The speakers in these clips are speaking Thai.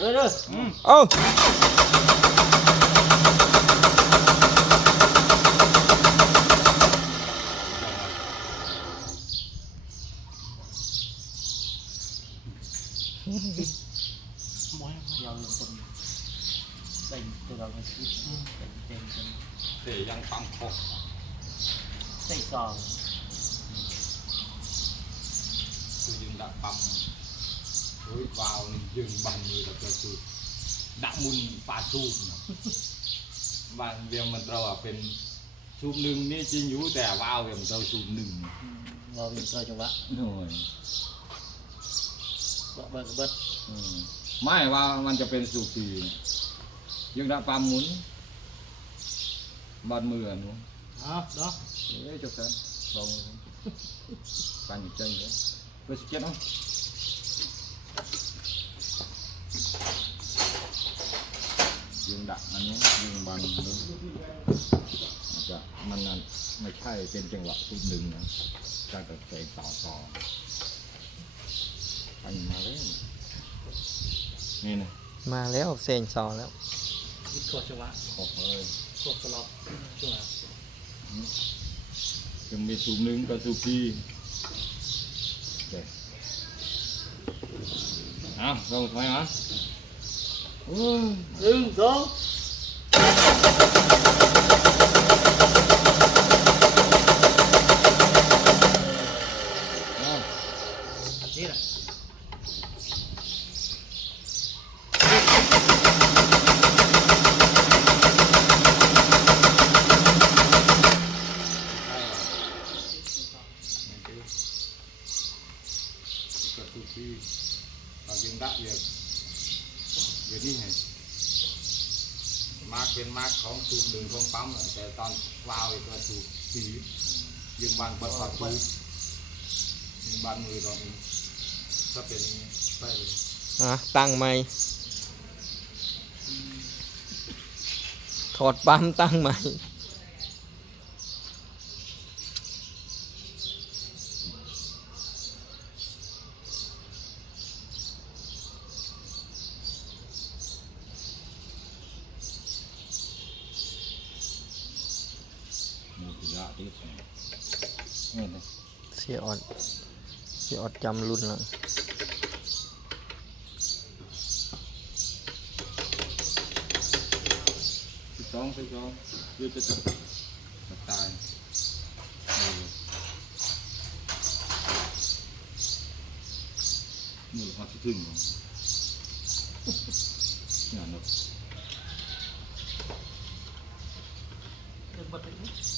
Đưa đưa. Ừ. mỗi giờ là tình tình từ đầu đến cuối tình tình tình để dân tăng phục xây sờ tôi ừ. dừng đặt bằng ไม่คิดเต็มเต็มเต็ม เสียยังปังคก ใส่ซอง คือยังđãปั๊มเฮ้ย vào dừng bằng người là cáiคือđãมุนปลาซูบเนาะบางเรียงมันเราอะเป็นซูบหนึ่งนี่จริงอยู่แต่ว้าวเรียงเราซูบหนึ่ง เราเป็นตัวจังหวะ โอ้ย เบิดเบิดเบิด อืมไม่ว่ามันจะเป็นสูบสี่เนี่ยยังได้ปั๊มหมุนบาดมืออะหนู เอาเนาะ เอ้ยจบกันลองปันอยู่ใจเลยไปสิเจ็ดเนาะ ยิงดักอันนี้ยิงบันเลยอาจจะมันนั่นไม่ใช่เป็นจังหวะทุกหนึ่งนะการตัดใจต่อต่อปันมาเลยนี่นะมาแล้วเซงซอแล้วยึดกดจังหวะขอบเลยกดสล็อตจังหวะจะมีสูบหนึ่งกับสูบสี่เด็เอาลงไปม dừng xuống Terima kasih. Bagian tak ya. องเอานี่แหละกับสูบสี่ตอนยิงดักเยอะเดี๋ยวนี้ไงมาร์กเป็นมาร์กของตูมหนึ่งของปั๊มอะแต่ตอนวาวอีกตัวสูบสี่ยิงบางเปิดปากสูบยิงบานมือตอนนี้ถ้าเป็นไปอะตั้งไม่ถอดปั๊มตั้งใหม่ อถือยาที่นี่นะเสียออดเสียออดจำรุ่นแล้วสิบสองสิบสองยืดจะจับจะตายมือเขาที่ถึงงานเนาะเบิดเบิดเป็นไงห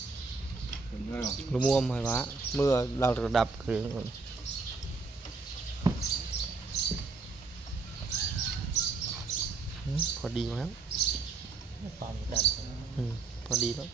รวมไหมวะเมื่อเราระดับเครื่องพอดีแล้วตอนกันอืมพอดีแล้ว